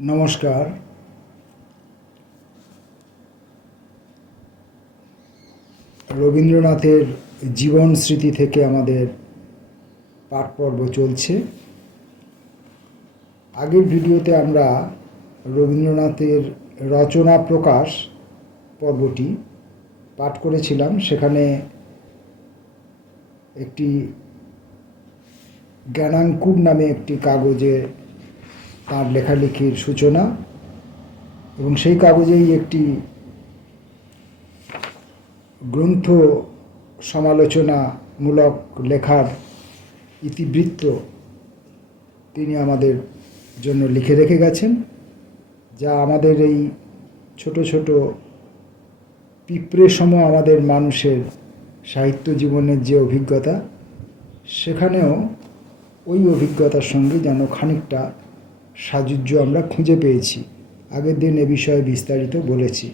নমস্কার। রবীন্দ্রনাথের জীবন স্মৃতি থেকে আমাদের পাঠ পর্ব চলছে। আগের ভিডিওতে আমরা রবীন্দ্রনাথের রচনা প্রকাশ পর্বটি পাঠ করেছিলাম। সেখানে একটি জ্ঞানাঙ্কুর নামে একটি কাগজে তার লেখালেখির সূচনা, এবং সেই কাগজেই একটি গ্রন্থ সমালোচনামূলক লেখার ইতিবৃত্ত তিনি আমাদের জন্য লিখে রেখে গেছেন, যা আমাদের এই ছোট ছোট পিঁপড়ে সম আমাদের মানুষের সাহিত্য জীবনের যে অভিজ্ঞতা, সেখানেও ওই অভিজ্ঞতার সঙ্গে যেন খানিকটা সাযুজ্য আমরা খুঁজে পেয়েছি। আগের দিন এ বিষয়ে বিস্তারিত বলেছি।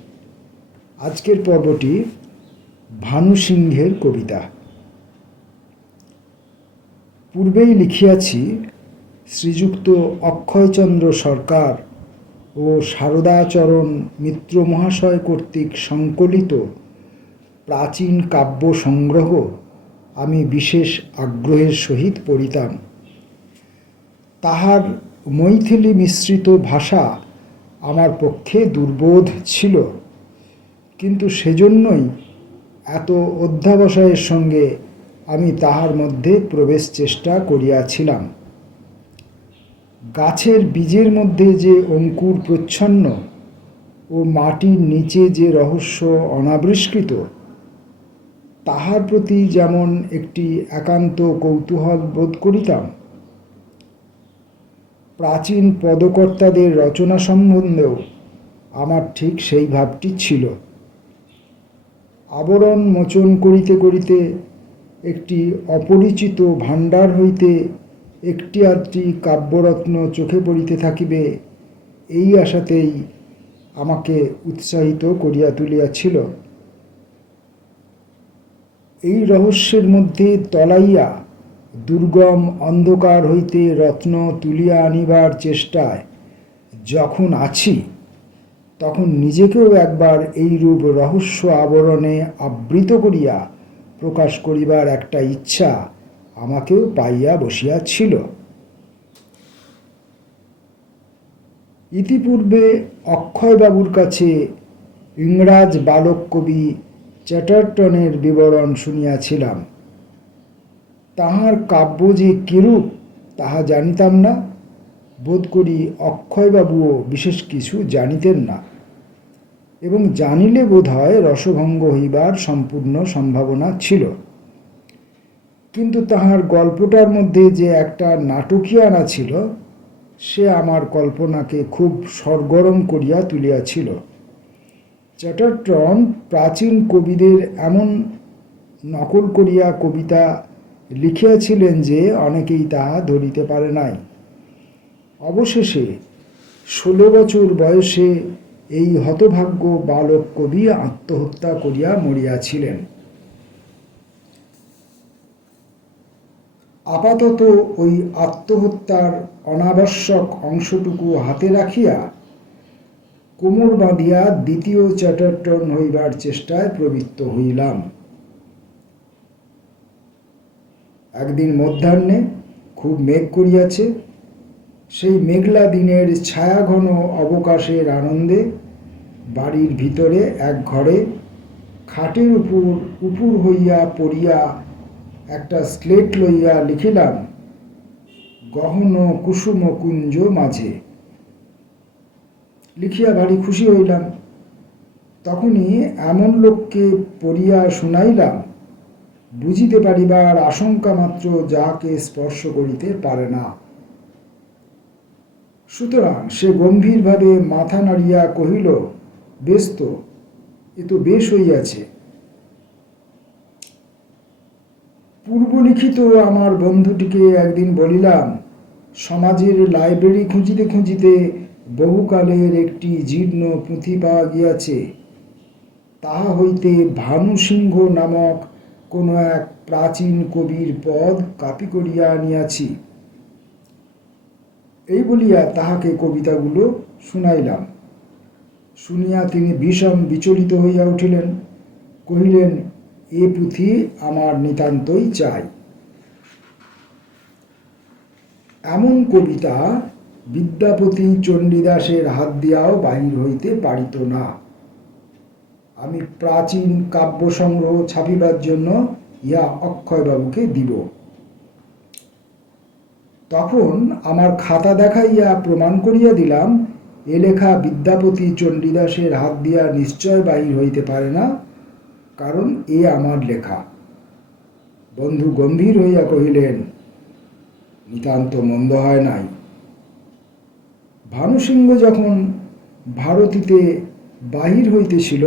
আজকের পর্বটি ভানু সিংহের কবিতা। পূর্বেই লিখিয়াছি, শ্রীযুক্ত অক্ষয়চন্দ্র সরকার ও শারদাচরণ মিত্র মহাশয় কর্তৃক সংকলিত প্রাচীন কাব্য সংগ্রহ আমি বিশেষ আগ্রহের সহিত পড়িতাম। তাহার মৈথিলী মিশ্রিত ভাষা আমার পক্ষে দুর্বোধ ছিল, কিন্তু সেজন্যই এত অধ্যাবসায়ের সঙ্গে আমি তাহার মধ্যে প্রবেশ চেষ্টা করিয়াছিলাম। গাছের বীজের মধ্যে যে অঙ্কুর প্রচ্ছন্ন ও মাটির নিচে যে রহস্য অনাবিষ্কৃত, তাহার প্রতি যেমন একটি একান্ত কৌতূহল বোধ করিতাম, প্রাচীন পদকর্তাদের রচনা সম্বন্ধেও আমার ঠিক সেই ভাবটি ছিল। আবরণ মোচন করিতে করিতে একটি অপরিচিত ভাণ্ডার হইতে একটি আধটি কাব্যরত্ন চোখে পড়িতে থাকিবে, এই আশাতেই আমাকে উৎসাহিত করিয়া তুলিয়াছিল। এই রহস্যের মধ্যে তলাইয়া দুর্গম অন্ধকার হইতে রত্ন তুলিয়া আনিবার চেষ্টায় যখন আছি, তখন নিজেকেও একবার এইরূপ রহস্য আবরণে আবৃত করিয়া প্রকাশ করিবার একটা ইচ্ছা আমাকেও পাইয়া বসিয়াছিল। ইতিপূর্বে অক্ষয়বাবুর কাছে ইংরাজ বালক কবি চ্যাটার্টনের বিবরণ শুনিয়াছিলাম। তাহার কাব্য যে কিরূপ তাহা জানিতাম না, বোধ করি অক্ষয়বাবুও বিশেষ কিছু জানিতেন না, এবং জানিলে বোধ হয় রসভঙ্গ হইবার সম্পূর্ণ সম্ভাবনা ছিল। কিন্তু তাহার গল্পটার মধ্যে যে একটা নাটকীয়ানা ছিল, সে আমার কল্পনাকে খুব সরগরম করিয়া তুলিয়াছিল। চ্যাটার্টন প্রাচীন কবিদের এমন নকল করিয়া কবিতা লিখিয়াছিলেন যে অনেকেই তাহা ধরিতে পারে নাই। অবশেষে 16 বছর বয়সে এই হতভাগ্য বালক কবি আত্মহত্যা করিয়া মরিয়াছিলেন। আপাতত ওই আত্মহত্যার অনাবশ্যক অংশটুকু হাতে রাখিয়া কোমর বাঁধিয়া দ্বিতীয় চ্যাটার্টন হইবার চেষ্টায় প্রবৃত্ত হইলাম। একদিন মধ্যাহ্নে খুব মেঘ করিয়াছে। সেই মেঘলা দিনের ছায়াঘন অবকাশের আনন্দে বাড়ির ভিতরে এক ঘরে খাটের উপর হইয়া পড়িয়া একটা স্লেট লইয়া লিখিলাম, গহন কুসুম কুঞ্জ মাঝে। লিখিয়া ভারী খুশি হইলাম। তখনই এমন লোককে পড়িয়া শুনাইলাম, বুঝিতে পারিবার আশঙ্কা মাত্র যাহাকে স্পর্শ করিতে পারে না। সুতরাং সে গম্ভীরভাবে মাথা নাড়িয়া কহিল, বেশ তো, এ তো বেশ হইয়াছে। পূর্বলিখিত আমার বন্ধুটিকে একদিন বলিলাম, সমাজের লাইব্রেরি খুঁজিতে খুঁজিতে বহুকালের একটি জীর্ণ পুঁথি পাওয়া গিয়াছে। তাহা হইতে ভানু সিংহ নামক কোনো এক প্রাচীন কবির পদ কাপি করিয়া আনিয়াছি। এই বলিয়া তাহাকে কবিতাগুলো শুনাইলাম। শুনিয়া তিনি ভীষণ বিচলিত হইয়া উঠিলেন, কহিলেন, এ পুঁথি আমার নিতান্তই চাই। এমন কবিতা বিদ্যাপতি চণ্ডীদাসের হাত দিয়াও বাহির হইতে পারিত না। আমি প্রাচীন কাব্য সংগ্রহ ছাপিবার জন্য ইহা অক্ষয়বাবুকে দিব। তখন আমার খাতা দেখাইয়া প্রমাণ করিয়া দিলাম, এ লেখা বিদ্যাপতি চণ্ডীদাসের হাত দিয়া নিশ্চয় বাহির হইতে পারে না, কারণ এ আমার লেখা। বন্ধু গম্ভীর হইয়া কহিলেন, নিতান্ত মন্দ হয় নাই। ভানুসিংহ যখন ভারতীতে বাহির হইতেছিল,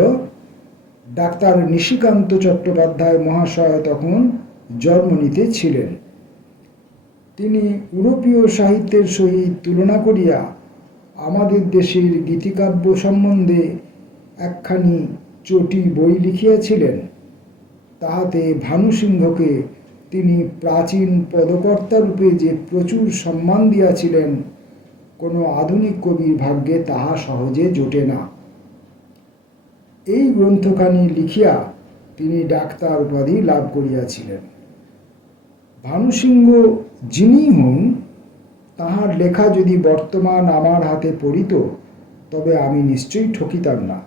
ডাক্তার নিশিকান্ত চট্টোপাধ্যায় মহাশয় তখন জার্মানিতে ছিলেন। তিনি ইউরোপীয় সাহিত্যের সহিত তুলনা করিয়া আমাদের দেশের গীতিকাব্য সম্বন্ধে একখানি চটি বই লিখিয়াছিলেন। তাহাতে ভানুসিংহকে তিনি প্রাচীন পদকর্তা রূপে যে প্রচুর সম্মান দিয়াছিলেন, কোনো আধুনিক কবির ভাগ্যে তাহা সহজে জোটে না। এই গ্রন্থখানি লিখিয়া তিনি ডাক্তার উপাধি লাভ করিয়াছিলেন। ভানুসিংহ যিনি হন, তাহার লেখা যদি বর্তমান আমার হাতে পড়িত, তবে আমি নিশ্চয়ই ঠকিতাম না,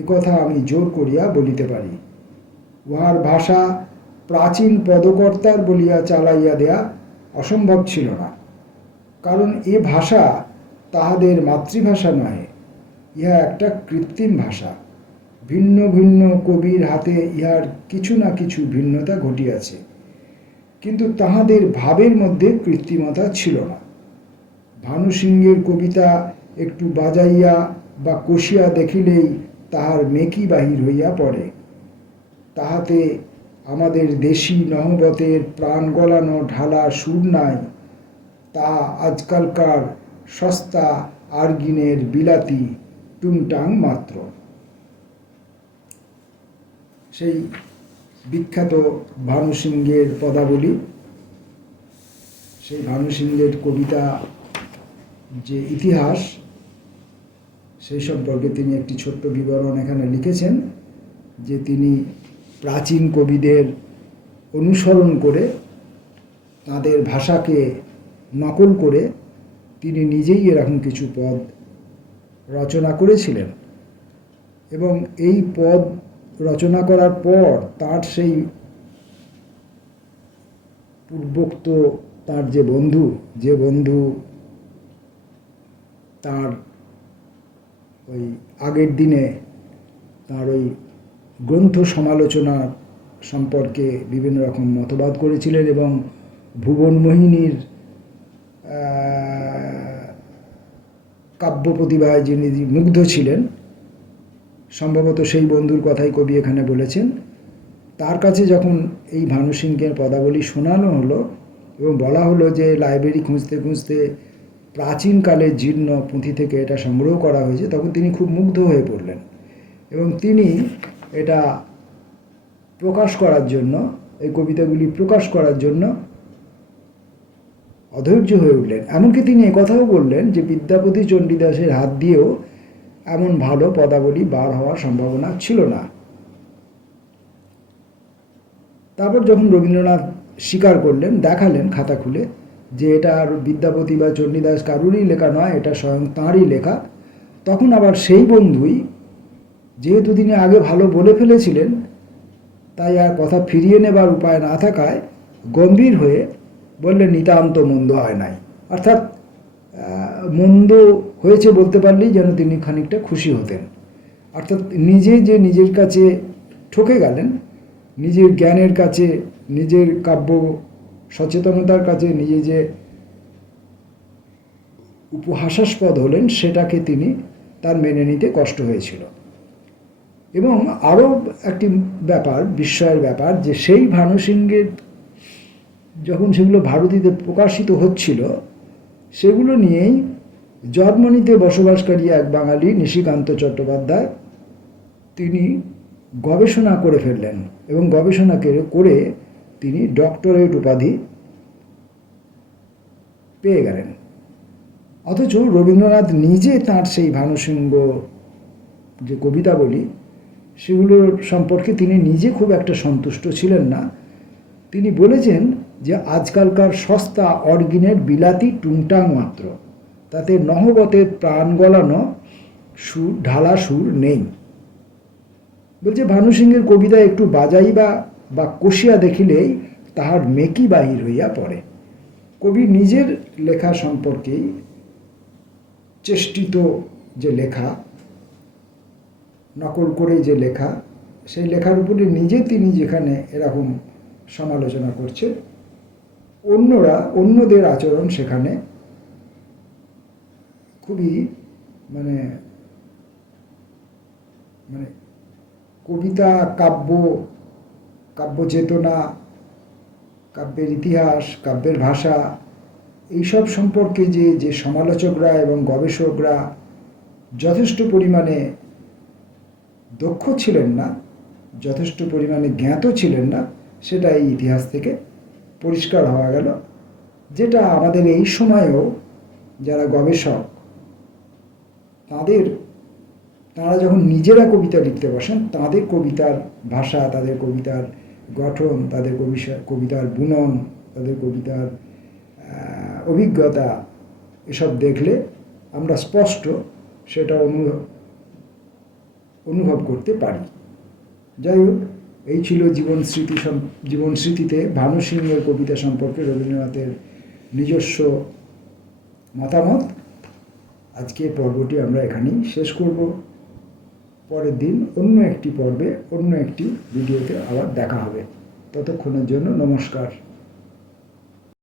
একথা আমি জোর করিয়া বলিতে পারি। উহার ভাষা প্রাচীন পদকর্তার বলিয়া চালাইয়া দেয়া অসম্ভব ছিল না, কারণ এ ভাষা তাহাদের মাতৃভাষা নহে, ইহা একটা কৃত্রিম ভাষা। ভিন্ন ভিন্ন কবির হাতে ইহার কিছু না কিছু ভিন্নতা ঘটিয়াছে, কিন্তু তাহাদের ভাবের মধ্যে কৃত্রিমতা ছিল না। ভানুসিংহের কবিতা একটু বাজাইয়া বা কষিয়া দেখিলেই তাহার মেকি বাহির হইয়া পড়ে। তাহাতে আমাদের দেশি নহবতের প্রাণ গলানো ঢালা সুর নাই, তাহা আজকালকার সস্তা আর্গিনের বিলাতি টুংটাং মাত্র। সেই বিখ্যাত ভানুসিংহের পদাবলী, সেই ভানুসিংহের কবিতা যে ইতিহাস, সেই সম্পর্কে তিনি একটি ছোট্ট বিবরণ এখানে লিখেছেন, যে তিনি প্রাচীন কবিদের অনুসরণ করে তাদের ভাষাকে নকল করে তিনি নিজেই এরকম কিছু পদ রচনা করেছিলেন, এবং এই পদ রচনা করার পর তার সেই পূর্বোক্ত তার যে বন্ধু তার ওই আগের দিনে তার ওই গ্রন্থ সমালোচনা সম্পর্কে বিভিন্ন রকম মতবাদ করেছিলেন, এবং ভুবনমোহিনীর কাব্য প্রতিভায় যিনি মুগ্ধ ছিলেন, সম্ভবত সেই বন্ধুর কথাই কবি এখানে বলেছেন। তার কাছে যখন এই ভানুসিংহের পদাবলী শোনানো হলো এবং বলা হলো যে লাইব্রেরি খুঁজতে খুঁজতে প্রাচীনকালের জীর্ণ পুঁথি থেকে এটা সংগ্রহ করা হয়েছে, তখন তিনি খুব মুগ্ধ হয়ে পড়লেন, এবং তিনি এটা প্রকাশ করার জন্য, এই কবিতাগুলি প্রকাশ করার জন্য অধৈর্য হয়ে উঠলেন। এমনকি তিনি একথাও বললেন যে বিদ্যাপতি চণ্ডীদাসের হাত দিয়েও এমন ভালো পদাবলী বার হওয়ার সম্ভাবনা ছিল না। তারপর যখন রবীন্দ্রনাথ স্বীকার করলেন, দেখালেন খাতা খুলে যে এটা আর বিদ্যাপতি বা চণ্ডীদাস কারুরই লেখা নয়, এটা স্বয়ং তাঁরই লেখা, তখন আবার সেই বন্ধুই, যেহেতু তিনি আগে ভালো বলে ফেলেছিলেন, তাই আর কথা ফিরিয়ে নেবার উপায় না থাকায় গম্ভীর হয়ে বললেন, নিতান্ত মন্দ হয় নাই। অর্থাৎ মন্দ হয়েছে বলতে পারলেই যেন তিনি খানিকটা খুশি হতেন। অর্থাৎ নিজে যে নিজের কাছে ঠকে গেলেন, নিজের জ্ঞানের কাছে, নিজের কাব্য সচেতনতার কাছে নিজে যে উপহাসাস্পদ হলেন, সেটাকে তিনি তার মেনে নিতে কষ্ট হয়েছিল। এবং আরও একটি ব্যাপার, বিস্ময়ের ব্যাপার, যে সেই ভানুসিংহের যখন সেগুলো ভারতীতে প্রকাশিত হচ্ছিল, সেগুলো নিয়েই জার্মানিতে বসবাসকারী এক বাঙালি নিশিকান্ত চট্টোপাধ্যায় তিনি গবেষণা করে ফেললেন, এবং গবেষণা করে তিনি ডক্টরেট উপাধি পেয়ে গেলেন। অথচ রবীন্দ্রনাথ নিজে তাঁর সেই ভানুসিংহ যে কবিতা বলি সেগুলোর সম্পর্কে তিনি নিজে খুব একটা সন্তুষ্ট ছিলেন না। তিনি বলেছেন যে আজকালকার সস্তা অর্গিনের বিলাতি টুংটাং মাত্র, তাতে নহবতের প্রাণ গলানো সুর ঢালা সুর নেই। বলছে ভানুসিংহের কবিতা একটু বাজাইবা বা কষিয়া দেখিলেই তাহার মেকি বাহির হইয়া পড়ে। কবি নিজের লেখা সম্পর্কেই চেষ্টিত যে লেখা, নকল করে যে লেখা, সেই লেখার উপরে নিজে তিনি যেখানে এরকম সমালোচনা করছে, অন্যদের আচরণ সেখানে খুবই মানে মানে কবিতা, কাব্য চেতনা, কাব্যের ইতিহাস, কাব্যের ভাষা, এইসব সম্পর্কে যে সমালোচকরা এবং গবেষকরা যথেষ্ট পরিমাণে দক্ষ ছিলেন না, যথেষ্ট পরিমাণে জ্ঞাত ছিলেন না, সেটা এই ইতিহাস থেকে পরিষ্কার হওয়া গেল। যেটা আমাদের এই সময়েও যারা গবেষক তারা যখন নিজেরা কবিতা লিখতে বসেন, তাদের কবিতার ভাষা, তাদের কবিতার গঠন, তাদের কবিতার বুনন, তাদের কবিতার অভিজ্ঞতা, এসব দেখলে আমরা স্পষ্ট সেটা অনুভব করতে পারি। যাই হোক, এই ছিল জীবন স্মৃতিতে ভানুসিংহের কবিতা সম্পর্কে রবীন্দ্রনাথের নিজস্ব মতামত। আজকের পর্বটি আমরা এখানেই শেষ করব। পরের দিন অন্য একটি পর্বে, অন্য একটি ভিডিওতে আবার দেখা হবে। ততক্ষণের জন্য নমস্কার।